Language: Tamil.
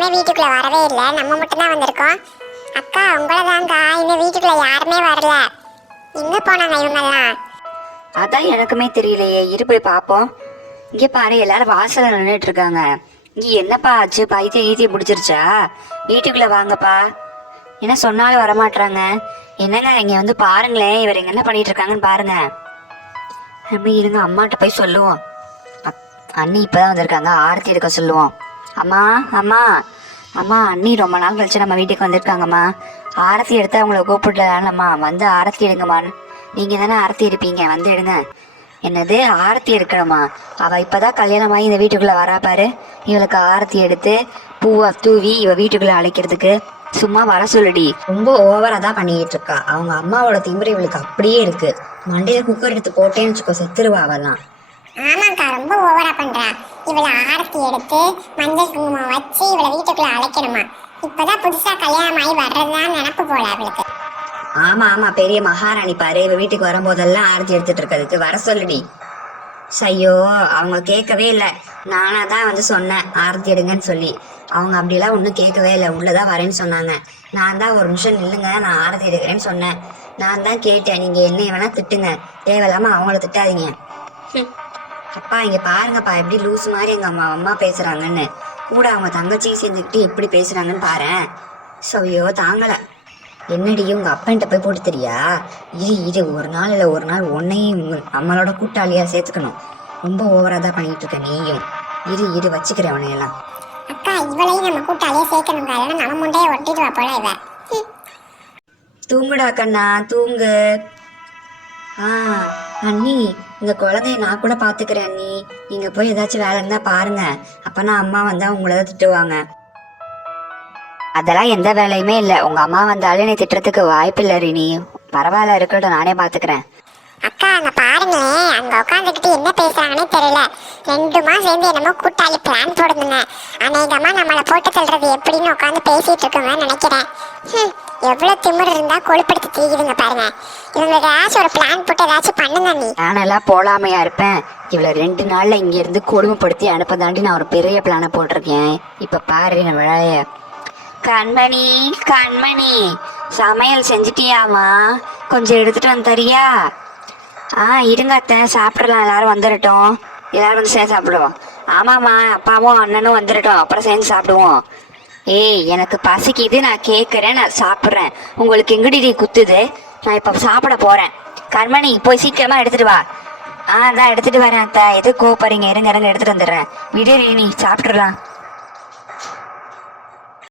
யாருமே வீட்டுக்குள்ள வரவே இல்லை, நம்ம மட்டும்தான் வந்திருக்கோம். அக்கா உங்களை தாங்க, இன்னும் வீட்டுக்குள்ள யாருமே வரல. எங்க போனாங்க இவங்கெல்லாம்? அதான் எனக்குமே தெரியலையே, இரு போய் பார்ப்போம். இங்கே பாரு, எல்லாரும் வாசல்ல நின்றுட்டு இருக்காங்க. இங்கே என்னப்பா ஆச்சு? பைத்தியம் ஈத்திய பிடிச்சிருச்சா? வீட்டுக்குள்ள வாங்கப்பா. என்ன சொன்னாலும் வரமாட்டாங்க. என்னங்க இங்க வந்து பாருங்களேன், இவர் இங்க என்ன பண்ணிட்டு இருக்காங்கன்னு பாருங்க. அப்படி இருங்க, அம்மாட்ட போய் சொல்லுவோம். அண்ணி இப்பதான் வந்திருக்காங்க, ஆரத்தி எடுக்க சொல்லுவோம். அம்மா அம்மா அம்மா, அண்ணி ரொம்ப நாள் கழிச்சு நம்ம வீட்டுக்கு வந்திருக்காங்கம்மா. ஆரத்தி எடுத்து அவங்கள கூப்பிடலாம்மா, வந்து ஆரத்தி எடுங்கம்மான்னு. நீங்க தானே ஆரத்தி எடுப்பீங்க, வந்து எடுங்க. என்னது ஆரத்தி எடுக்கணுமா? அவ இப்பதான் கல்யாணமாகி இந்த வீட்டுக்குள்ள வரா பாரு. இவளுக்கு ஆரத்தி எடுத்து பூவை தூவி இவ வீட்டுக்குள்ள அழைக்கிறதுக்கு சும்மா வர சொல்லுடி. ரொம்ப ஓவரா தான் பண்ணிட்டு இருக்கா. அவங்க அம்மாவோட திமிரு இவளுக்கு அப்படியே இருக்கு. மண்டையில குக்கர் எடுத்து போட்டேன்னு வச்சுக்கோ, செத்துருவா அவெல்லாம். ஆமாக்கா, ரொம்ப ஓவரா பண்றா. இவளை ஆரத்தி எடுத்து மஞ்சள் குங்குமம் வச்சு இவளை வீட்டுக்குள்ள அழைக்கணுமா? இப்பதான் புதுசா கல்யாணம் ஆகி வர்றதுதான் நினப்பு போல அவளுக்கு. ஆமா ஆமா, பெரிய மகாராணி பாரு, இவ வீட்டுக்கு வரும்போதெல்லாம் ஆரத்தி எடுத்துட்டு இருக்கிறதுக்கு வர சொல்லுடி. ஐயோ, அவங்க கேட்கவே இல்லை. நானா தான் வந்து சொன்னேன் ஆரத்தி எடுங்கன்னு சொல்லி. அவங்க அப்படிலாம் ஒன்றும் கேட்கவே இல்லை, உள்ளதான் வரேன்னு சொன்னாங்க. நான் தான் ஒரு நிமிஷம் நில்லுங்க, நான் ஆரத்தி எடுக்கிறேன்னு சொன்னேன். நான் தான் கேட்டேன், நீங்க என்ன வேணா திட்டுங்க, தேவையில்லாம அவங்கள திட்டாதீங்க. அப்பா இங்க பாருங்கப்பா, எப்படி லூஸ் மாதிரி எங்க அம்மா பேசுறாங்கன்னு. கூட அவங்க தங்கச்சியும் சேர்ந்துக்கிட்டு எப்படி பேசுறாங்கன்னு பாரு. ஐயோ தாங்கல. என்னடி உங்க அப்பன்ட்ட போய் போட்டு தெரியா? இது ஒரு நாள் இல்லை ஒரு நாள் உன்னையும் நம்மளோட கூட்டாளியா சேர்த்துக்கணும். ரொம்ப ஓவரா தான் பண்ணிட்டு இருக்க நீயும். இரு வச்சுக்கிறேன் உன்னையெல்லாம். அக்கா இவளையும் நம்ம கூட்டாளியே சேர்க்கணுங்க, இல்லைன்னா நம்ம முண்டையை ஒட்டிட்டு வா போல இவ. தூங்குடா கண்ணா தூங்கு. அண்ணி, இந்த குழந்தைய நான் கூட பாத்துக்கிறேன் அண்ணி. நீங்க போய் ஏதாச்சும் வேலை இருந்தா பாருங்க. அப்பனா அம்மா வந்தா உங்களதான் திட்டுவாங்க. அதெல்லாம் எந்த வேலையுமே இல்லை. உங்க அம்மா வந்தாலும் நீ திட்டுறதுக்கு வாய்ப்பு இல்லை ரினி. பரவாயில்ல, இருக்கட்டும், நானே பாத்துக்கிறேன். அக்கா அங்க பாருங்களேன், அங்க உட்காந்துக்கிட்டு என்ன பேசுறாங்கன்னே தெரியல. ரெண்டுமா சேர்ந்து என்னமோ கூட்டாளி பிளான் போடுதுங்க. அநேகமா நம்மளை போட்டு தள்ளுறது எப்படின்னு உட்காந்து பேசிட்டு இருக்குங்கன்னு நினைக்கிறேன். எவ்வளவு திமிரு இருந்தா கொழுப்படுத்தி தீக்குதுங்க பாருங்க. இவங்களுக்கு ஏதாச்சும் ஒரு பிளான் போட்டு ஏதாச்சும் பண்ணுங்க. நீ நானெல்லாம் போலாமையா இருப்பேன்? இவ்வளவு 2 நாள்ல இங்க இருந்து கொடுமைப்படுத்தி அனுப்ப தாண்டி நான் ஒரு பெரிய பிளானை போட்டிருக்கேன். இப்ப பாரு நம்ம வேலைய. கண்மணி கண்மணி, சமையல் செஞ்சுட்டியாமா? கொஞ்சம் எடுத்துட்டு வந்து தரியா? இருங்க அத்தை, சாப்பிடலாம், எல்லாரும் வந்துடட்டும். எல்லாரும் வந்து சேர்ந்து சாப்பிடுவோம். ஆமாம்மா, அப்பாவும் அண்ணனும் வந்துடட்டும், அப்புறம் சேர்ந்து சாப்பிடுவோம். ஏய், எனக்கு பசிக்குது, நான் கேட்குறேன், நான் சாப்பிட்றேன். உங்களுக்கு எங்கடி குத்துது? நான் இப்போ சாப்பிட போகிறேன். கண்மணி போய் சீக்கிரமாக எடுத்துட்டு வா. தான் எடுத்துட்டு வரேன் அத்தை. எது கோப்பறீங்க? இருங்க எடுத்துட்டு வந்துடுறேன். விடு நீ சாப்பிட்றலாம்.